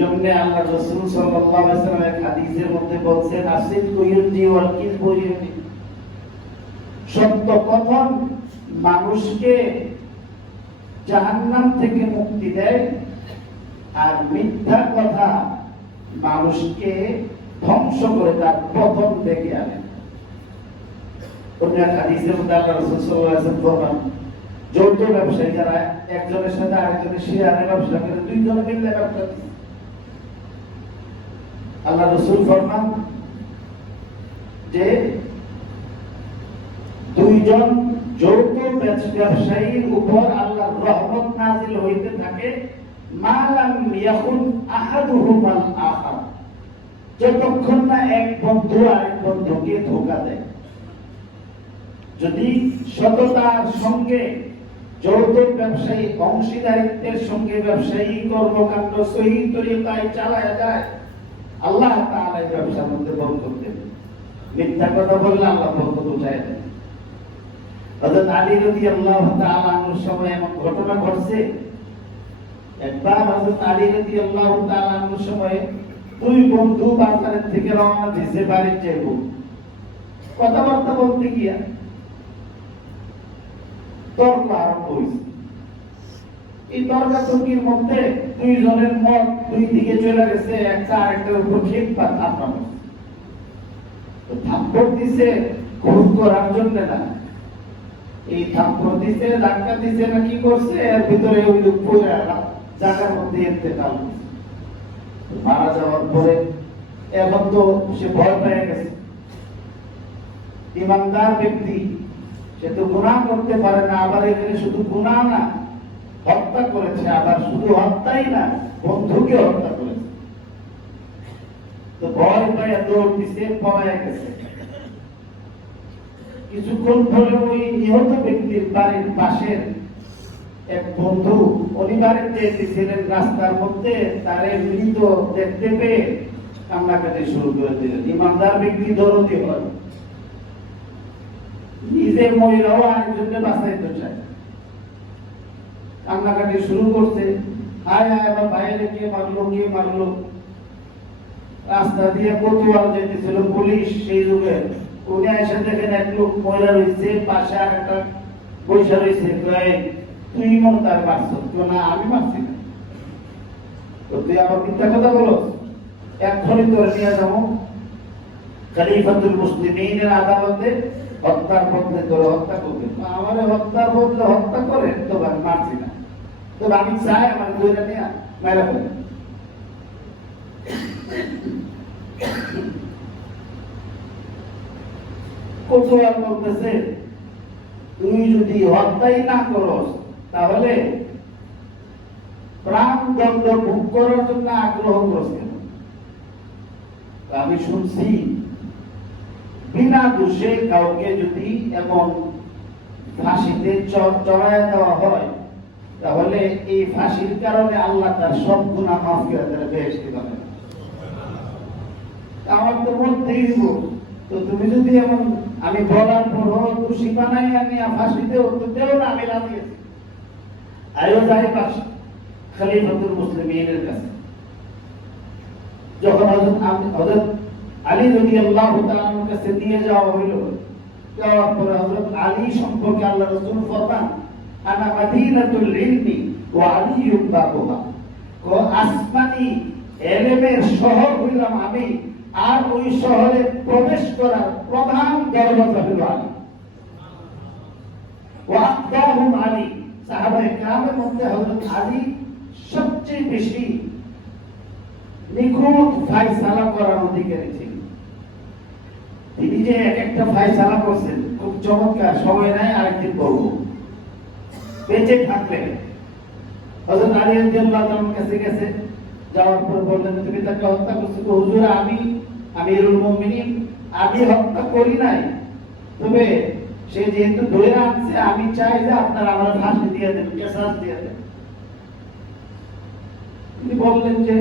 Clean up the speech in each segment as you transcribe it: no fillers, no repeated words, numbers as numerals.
জন্য আল্লাহ রাসূল সাল্লাল্লাহু আলাইহি ওয়াসাল্লাম এক হাদিসের মধ্যে বলছেন আসিদকু ইউনজি ওয়াল কিযবু ইউনজি। সত্য কথা মানুষকে জাহান্নাম থেকে মুক্তি দেয়, আর মিথ্যা কথা মানুষকে ধ্বংস করে তার পতন ডেকে আনে। অন্য এক হাদিসের মধ্যে আল্লাহ রাসূল সাল্লাল্লাহু আলাইহি ওয়াসাল্লাম বলেন, যৌথ ব্যবসায়ী যারা একজনের সাথে আরেকজনের শেয়ারে ব্যবসা করে, দুইজনে মিলে ব্যবসা করে, আল্লাহ রাসূল ফরমান যে দুইজন যৌথ ব্যবসায়ীর উপর আল্লাহর রহমত নাযিল হইতে থাকে মা লাম ইয়াকুন আহাদুহুমাল আখার, যতক্ষণ না এক বন্ধু আরেক বন্ধুকে ধোঁকা দেয়। যদি সততার সঙ্গে যৌথ ব্যবসায়ী অংশীদারিত্বের সঙ্গে ব্যবসায়ী কর্মকাণ্ড সহিহ তরিকায় চালায়া যায়, আল্লাহ তাআলা এই ব্যবসার মধ্যে বরকত দেন। মিথ্যা কথা বললে আল্লাহ বরকত উঠায় দেন। হযরত আলী রাদিয়াল্লাহু তাআলা আনহুর সময় এমন ঘটনা ঘটছে, একবার হযরত আলী রাদিয়াল্লাহু তাআলা আনহুর সময় দুই বন্ধু বাজারের থেকে রওনা দিয়েছে বাড়ির যাইব। কথাবার্তা বলতে গিয়া তর্ক আরম্ভ হয়েছে। এই তর্কাতর্কির মধ্যে দুইজনের মত দুই দিকে চলে গেছে, একটা আরেকটার উপর ঠিক বা থাপ্পড় মারছে। তো থাপ্পড় দিছে খুন করার জন্য না, এই থাপ্পড় দিছে, ধাক্কা দিছে না কি করছে, এর ভিতরে ওই লোক পড়ে জায়গার মধ্যে ইন্তেকাল করছে। মারা যাওয়ার পরে এখন তো সে ভয় পেয়ে গেছে। ইমানদার ব্যক্তি, সে তো গুনাহ করতে পারে না, আবার এখানে শুধু গুনাহ না, হত্যা করেছে, আবার শুধু হত্যাই না, বন্ধুকে হত্যা করেছে। তো ভয় পেয়ে দৌড় দিছে, পলায় গেছে। কিছুক্ষণ পরে ওই নিহত ব্যক্তির বাড়ির পাশের এক বন্ধু উনি বাড়িতে যেতেছিলেন, রাস্তার মধ্যে তারে মৃত দেখতে পেয়ে কান্নাকাটি শুরু করে দিলেন। ইমানদার ব্যক্তি দরদি হয়, নিজে মহিলাও আরেকজনকে বাঁচাইতে চায়, কান্নাকাটি শুরু করছে। হায় হায় আমার ভাইয়ের কে মারলো, কে মারলো। রাস্তা দিয়ে কোতোয়াল যেতেছিল পুলিশ সেই যুগে, উনি এসে দেখেন এক লোক মহিলা রয়েছে, পাশে আর একটা বৈশা রয়েছে, তুই মন তার মারছ? না, আমি মারছি না। তো তুই আবার মিথ্যা কথা বলো, এখনই তোরে নিয়ে যাবো খলিফাতুল মুসলিমিনের আদালতে, হত্যার বদলে তোরে হত্যা করবে। আমারে হত্যার বদলে হত্যা করে, তো আমি মারছি না, তো আমি চাই আমার বইটা নিয়ে মেরে ফেলে। কোতোয়াল বলতেছে, তুই যদি হত্যাই না করস তাহলে প্রাণদণ্ড ভোগ করার জন্য আগ্রহ করস কেন? আমি শুনছি বিনা দোষে কাউকে যদি এমন ফাঁসিতে চড়ায় দেওয়া হয়, তাহলে এই ফাঁসির কারণে আল্লাহ তার সব গুনাহ মাফ করে দেবে, বেহেশতে পাবে। আমার তো মরতেই হইব। তো তুমি যদি এমন আমি বলার পরও দোষী বানাই আমি ফাঁসিতে দেও না, আমি রাজি আছি। আয়ো যাই পাশে খলিফাতুল মুসলিমিনের কাছে। যখন হযরত আলী রাদিয়াল্লাহু তাআলার কাছে নিয়ে যাওয়া হইল, যাওয়ার পরে হযরত আলী সম্পর্কে আল্লাহ রাসূল ফরমান, আনা মাদিনাতুল ইলমি ওয়া আলিয়্যুম বাবুহা, ও আসমানি ইলমের শহর হইলাম আমি, আর ওই শহরে প্রবেশ করার প্রধান দরজা হলো আলী। ওয়া আফদাহুম আলী, সাহাবায়ে কেরামের মধ্যে হযরত আলী সবচেয়ে বেশি নিখুঁত ফয়সালা করার অধিকারী ছিলেন। তিনি যে এক একটা ফয়সালা করছেন খুব চমৎকার, সময় নাই আরেকদিন বলবো। বেঁচে থাকলেন হযরত আলী রাদিয়াল্লাহু তাআলার কাছে গেছে, যাওয়ার পর বললেন, তুমি তাকে হত্যা করছো? হুজুর, আমি আমিরুল মুমিনিন, আমি হত্যা করি নাই, তবে সে যেহেতু ধরে আনছে, আমি চাই যে আপনারা আমার ফাঁসি দিয়ে দেন, কেসাস দিয়ে দেন। তিনি বললেন যে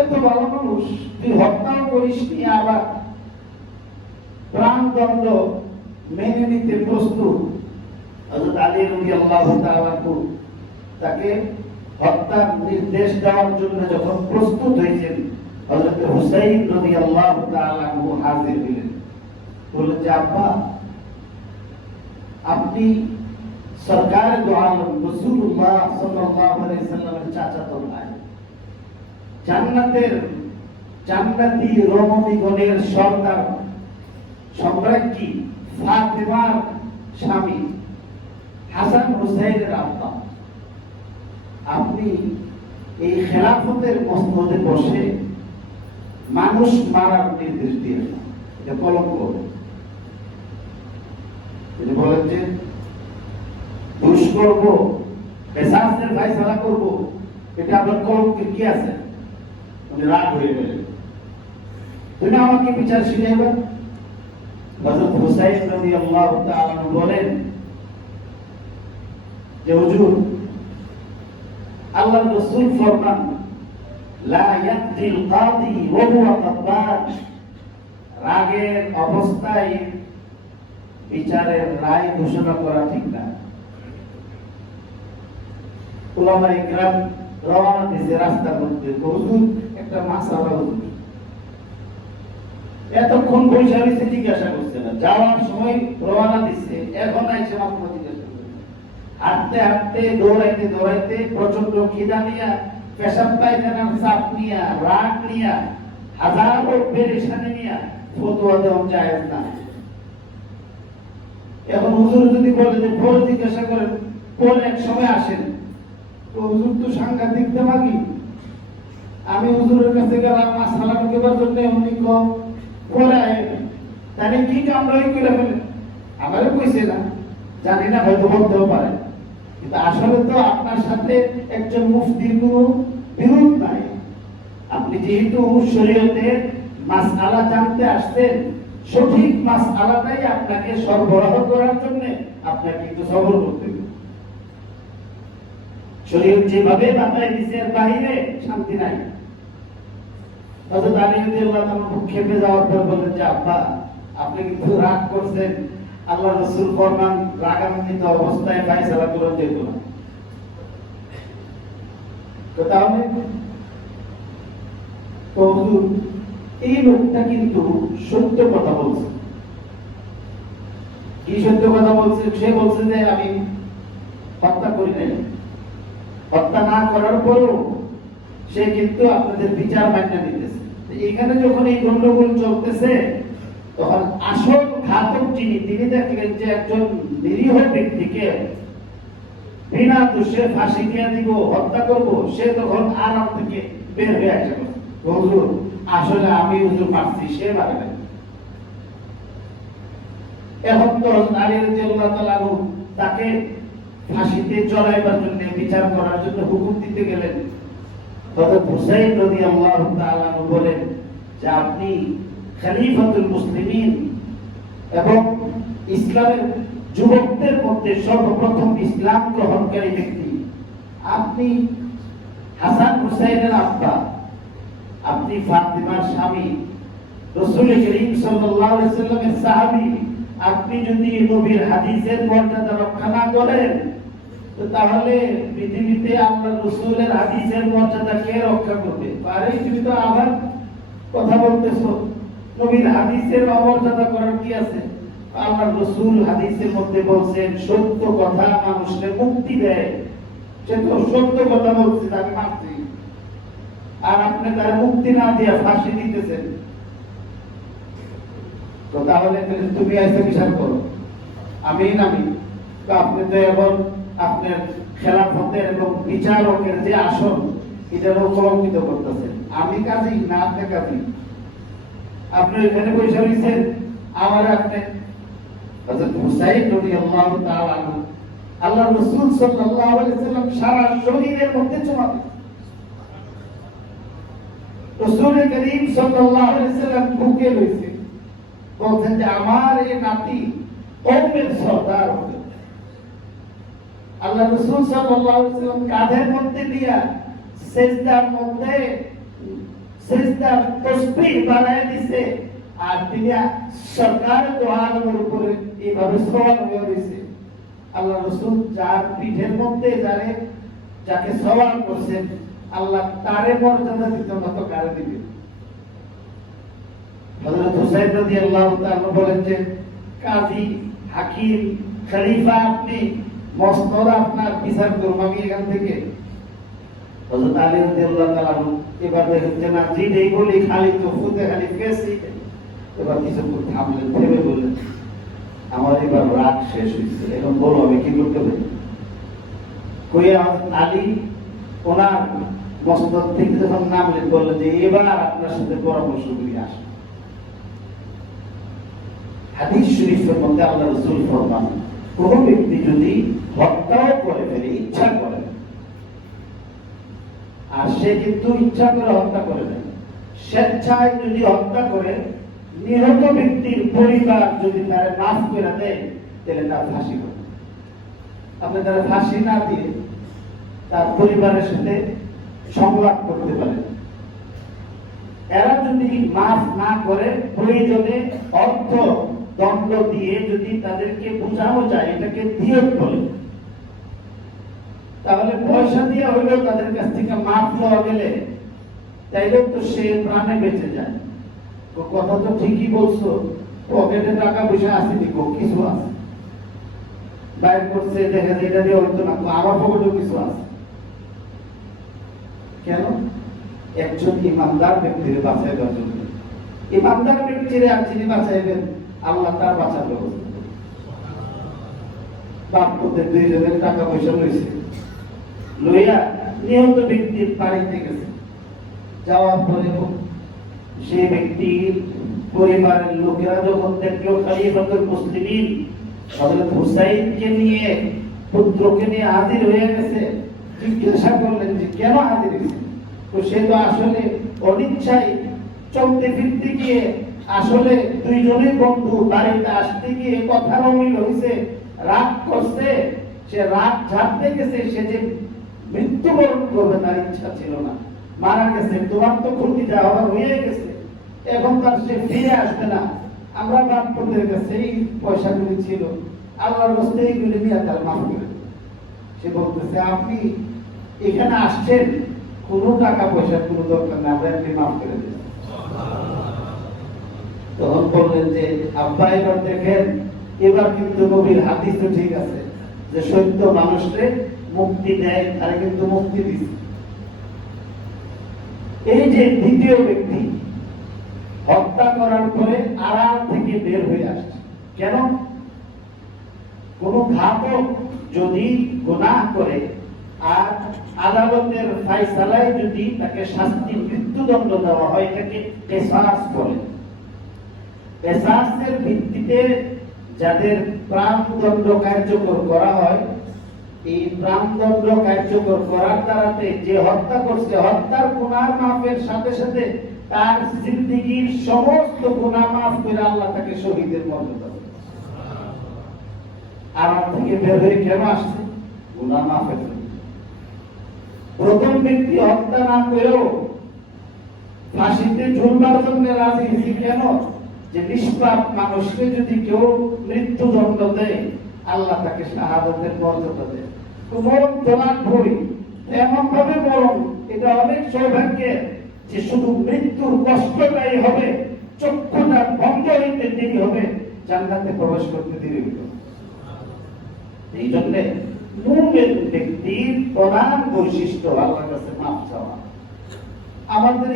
এত ভালো মানুষ, তুই হত্যাও করিস নি, আবার প্রাণদণ্ড মেনে নিতে প্রস্তুত। হযরত আলী রাদিয়াল্লাহু তাআলা তাকে হত্যার নির্দেশ দেওয়ার জন্য যখন প্রস্তুত হয়েছেন, হযরত হুসাইন রাদিয়াল্লাহু তাআলা আনহু হাজির হলেন। বললেন যে আব্বা, আপনি সরকার দো আলম রাসূলুল্লাহ সাল্লাল্লাহু আলাইহি সাল্লামের চাচাতো ভাই, জান্নাতি রমণীগণের সর্দার সম্রাজ্ঞী ফাতেমার স্বামী হাসান হুসাইনের আব্বা, আপনি এই খেলাফতের মসনদে বসে মানুষ মারার নির্দেশ দিয়েছেন। এটা কলঙ্ক। তিনি বলেন যে দুষ করবো, পেশাসের ফায়সালা করবো, এটা আপনার কলঙ্কে কি আছে? উনি রাগ হয়ে গেলেন। তুমি আমাকে বিচার শিখাইবা? হযরত হুসাইন রাদিয়াল্লাহু তাআলা বলেন যে হুজুর, আল্লাহর রাসূল ফরমান লা ইয়াকদিল কাদি ওয়া হুয়া গাদ্দার, রাগের অবস্থায় বিচারের রায় ঘোষণা করা ঠিক না। উলামায়ে কিরাম রওনা দিয়েছে রাস্তার মধ্যে, হুজুর একটা মাসালা, হুজুর এতক্ষণ বৈশা রয়েছে, জিজ্ঞাসা করছে না, যাওয়ার সময় রওনা দিচ্ছে, এখন আইসে মাত্র জিজ্ঞাসা করছে। হাঁটতে হাঁটতে দৌড়াইতে দৌড়াইতে প্রচন্ড খিদা নিয়া, পেশাব পায়খানার চাপ নিয়া, রাগ নিয়া, হাজারো পেরেশানি নিয়া ফতোয়া দেওয়া জায়েজ না। এখন হুজুর যদি বলে যে পরে জিজ্ঞাসা করেন, কোন এক সময় আসেন, তো হুজুর তো সাংঘাতিক দেমাগি। আমি হুজুরের কাছে গেলাম মাসালা ঢুকেবার জন্য, উনি পরে তাহলে কি কামড়াই করে ফেলেন। আমারও কইছে না, জানি না, হয়তো বলতেও পারে, কিন্তু আসলে তো আপনার সাথে একজন মুফতির কোনো বিরোধ নাই। আপনি যেহেতু শরীয়তের মাসআলা জানতে আসছেন, সঠিক মাসআলাটাই আপনাকে সরবরাহ করার জন্য আপনাকে একটু সবর করতে হবে। শরীয়ত যেভাবে বাতায় দিছে এর বাইরে শান্তি নাই। হযরত আলী রাদিয়াল্লাহু তাআলা খেপে যাওয়ার পর বলেন যে আব্বা, আপনি কিন্তু রাগ করছেন, আল্লাহ রাসূল ফরমান রাগান্বিত অবস্থায় ফয়সালা করা যেত না। তো তাহলে এই লোকটা কিন্তু সত্য কথা বলছে। কি সত্য কথা বলছে? সে বলছে যে আমি হত্যা করি নাই। হত্যা না করার পরও সে কিন্তু আপনাদের বিচার মান্য নিতেছে। এখানে যখন এই গন্ডগোল চলতেছে, তখন আসল ঘাতক যিনি, তিনি দেখলেন যে একজন নিরীহ ব্যক্তিকে বিনা দোষে ফাঁসি দিয়ে দিব, হত্যা করব, সে তখন আরাম থেকে বের হয়ে আসে, হুজুর আসলে আমি হুজুর মারছি, সে মারে নাই। এখন তো আলী রাদিয়াল্লাহু তাআলা তাকে ফাঁসিতে চড়াইবার জন্য, বিচার করার জন্য হুকুম দিতে গেলেন। হযরত হুসাইন রাদিয়াল্লাহু তাআলা বলেন যে আপনি খলিফাতুল মুসলিমিন এবং ইসলামের যুবকদের মধ্যে সর্বপ্রথম ইসলাম গ্রহণকারী ব্যক্তি, আপনি হাসান হুসাইনের আব্বা, আপনি ফাতিমার স্বামী, রাসূল করিম সাল্লাল্লাহু আলাইহি সাল্লামের সাহাবী, আপনি যদি নবীর হাদিসের মর্যাদা রক্ষা না করেন, তো তাহলে পৃথিবীতে আল্লাহর রাসূলের হাদিসের মর্যাদা কে রক্ষা করবে? আরে তুমি তো আবার কথা বলতেছো, নবীর হাদিসের অমর্যাদা করার কি আছে? আল্লাহর রাসূল হাদিসের মধ্যে বলছেন, সত্য কথা মানুষকে মুক্তি দেয়। সে তো সত্য কথা বলছে, তাকে মারছি, আর আপনি তার মুক্তি না দিয়ে ফাঁসি দিতেছেন। তো তাহলে তুমি এসে বিচার করো, আমি নামি। তো আপনি তো এখন আপনার খেলাফতের এবং বিচারকের যে আসন, এটারও কলঙ্কিত করতেছেন। আমি কাজী না, আপনি কাজী। আপনি এখানে বসে রয়েছেন, আমার আপনি হযরত হুসাইন রাদিয়াল্লাহু তাআলা আনহু, আল্লাহর রাসূল সাল্লাল্লাহু আলাইহি সাল্লাম সারা শরীরের মধ্যে চুমা দিলেন। রাসূল করিম সাল্লাল্লাহু আলাইহি সাল্লাম বুকে রয়েছে, বলছেন যে আমার এই নাতি কওমের সরদার হবে। আল্লাহ রাসূল সাল্লাল্লাহু আলাইহি সাল্লাম কাঁধের মধ্যে দিয়া সিজদার মধ্যে সিজদার তাসবিহ বানায় দিছে, আর তিনি সরকার দো আলমের উপরে এইভাবে সওয়াল হয়ে রয়েছে। আল্লাহ রাসূল যার পিঠের মধ্যে যারে যাকে সওয়াল করছেন আল্লাহ তারে মর্যাদা দিতে মতো কারে দিবে। হযরত হুসাইন রাদিয়াল্লাহু তাআলা বলেন যে কাজী, হাকিম, খলিফা আপনি, মস্তর আপনার বিচার করব আমি এখান থেকে। হযরত আলী রাদিয়াল্লাহু তাআলা এবার দেখছেন না জি এই বলি খালি তো ফুতে খালি ফেসি। এবার কিছুক্ষণ থামলেন, থেমে বললেন আমার এবার রাগ শেষ হয়েছে, এখন বলো আমি কি করতে পারি। কইয়া আলী ওনার মসনদ থেকে যখন নামলেন বললেন যে এবার আপনার সাথে পরামর্শ করি আসেন। হাদিস শরীফের মধ্যে আল্লাহ রাসূল ফরমান কোন ব্যক্তি যদি হত্যাও করে ফেলে, ইচ্ছা করে, আর সে কিন্তু ইচ্ছা করে হত্যা করে না, স্বেচ্ছায় যদি হত্যা করে, নিহত ব্যক্তির পরিবার যদি তার মাফ করে দেয় তাহলে তার ফাঁসি হবে। আপনি তার ফাঁসি না দিয়ে তার পরিবারের সাথে সংলাপ করতে পারেন। এরা যদি মাফ না করে প্রয়োজনে অর্থ দণ্ড দিয়ে যদি তাদেরকে বোঝানো যায়, এটাকে দিয়ত বলে, তাহলে পয়সা দিয়ে হইলেও তাদের কাছ থেকে মাফ লওয়া গেলে তাইলে তো সে প্রাণে বেঁচে যায়। কথা তো ঠিকই বলছো, পকেটে টাকা পয়সা আছে দিক কিছু আছে, বাইর করছে দেখা যায় এটা দিয়ে হইতো না, আমার পকেটেও কিছু আছে। কেন? একজন ইমানদার ব্যক্তির বাঁচাই দেওয়ার জন্য। ইমানদার ব্যক্তির আর যিনি বাঁচাইবেন আল্লাহ তার বাঁচার ব্যবস্থা। বাপ পুত্রের দুইজনের টাকা পয়সা লইছে, লইয়া নিহত ব্যক্তির বাড়িতে গেছে। যাওয়ার পরে সেই ব্যক্তির পরিবারের লোকেরা যখন দেখলো খলিফাতুল মুসলিমিন হযরত হুসাইনকে নিয়ে, পুত্রকে নিয়ে হাজির হয়ে গেছে, জিজ্ঞাসা করলেন যে কেন হাজির হয়েছে। তো সে তো আসলে অনিচ্ছায় চলতে ফিরতে গিয়ে আসলে দুইজনই বন্ধু বাড়িতে আসতে গিয়ে কথার অমিল হয়েছে, রাগ করছে, সে রাগ ঝাড়তে গেছে, সে যে মৃত্যুবরণ করবে তার ইচ্ছা ছিল না, মারা গেছে। তোমার তো ক্ষতি যা হওয়ার হয়ে গেছে, এখন তার সে ফিরে আসবে না। আমরা বাপ পুত্রের কাছে এই পয়সাগুলি ছিল, আল্লাহর রাস্তে এইগুলি নিয়ে তার মাফ করে। সে বলতেছে আপনি এখানে আসছেন, কোনো টাকা পয়সার কোনো দরকার নেই, আমরা এমনি মাফ করে দিই। তখন বললেন যে আব্বা এবার দেখেন, এবার কিন্তু নবীর হাদিস তো ঠিক আছে যে সত্য মানুষকে মুক্তি দেয়, তারা কিন্তু মুক্তি দিচ্ছে। এই যে দ্বিতীয় ব্যক্তি হত্যা করার পরে আড়াল থেকে বের হয়ে আসছে, কেন? কোন ঘাতক যদি গুনাহ করে আর আদালতের ফায়সালায় যদি তাকে শাস্তি মৃত্যুদণ্ড দেওয়া হয়, এটাকে কিসাস বলে। কিসাসের ভিত্তিতে যাদের প্রাণদণ্ড কার্যকর করা হয়, এই প্রাণদণ্ড কার্যকর করার দ্বারাতে যে হত্যা করছে, হত্যার গুনাহ মাফের সাথে সাথে তার জিন্দেগীর সমস্ত গুনাহ মাফ করে আল্লাহ তাকে শহীদের মর্যাদা দেন। আড়াল থেকে বের হয়ে কেন আসছে? গুনাহ মাফের জন্য। প্রথম ব্যক্তি হত্যা না করেও ফাঁসিতে ঝুলবার জন্য রাজি হয়েছে, কেন? যে নিষ্পাপ মানুষকে যদি কেউ মৃত্যুদণ্ড দেয় আল্লাহ তাকে শাহাদাতের মর্যাদা দেয়। তো মরণ তোলার ভয় এমন ভাবে মরণ, এটা অনেক সৌভাগ্যের যে শুধু মৃত্যুর কষ্টটাই হবে, চক্ষুটা বন্ধ হইতে দেরি হবে, জান্নাতে প্রবেশ করতে দেরি হবে। এই জন্য মুমিন ব্যক্তির প্রধান বৈশিষ্ট্য আল্লাহর কাছে মাফ চাওয়া। আমাদের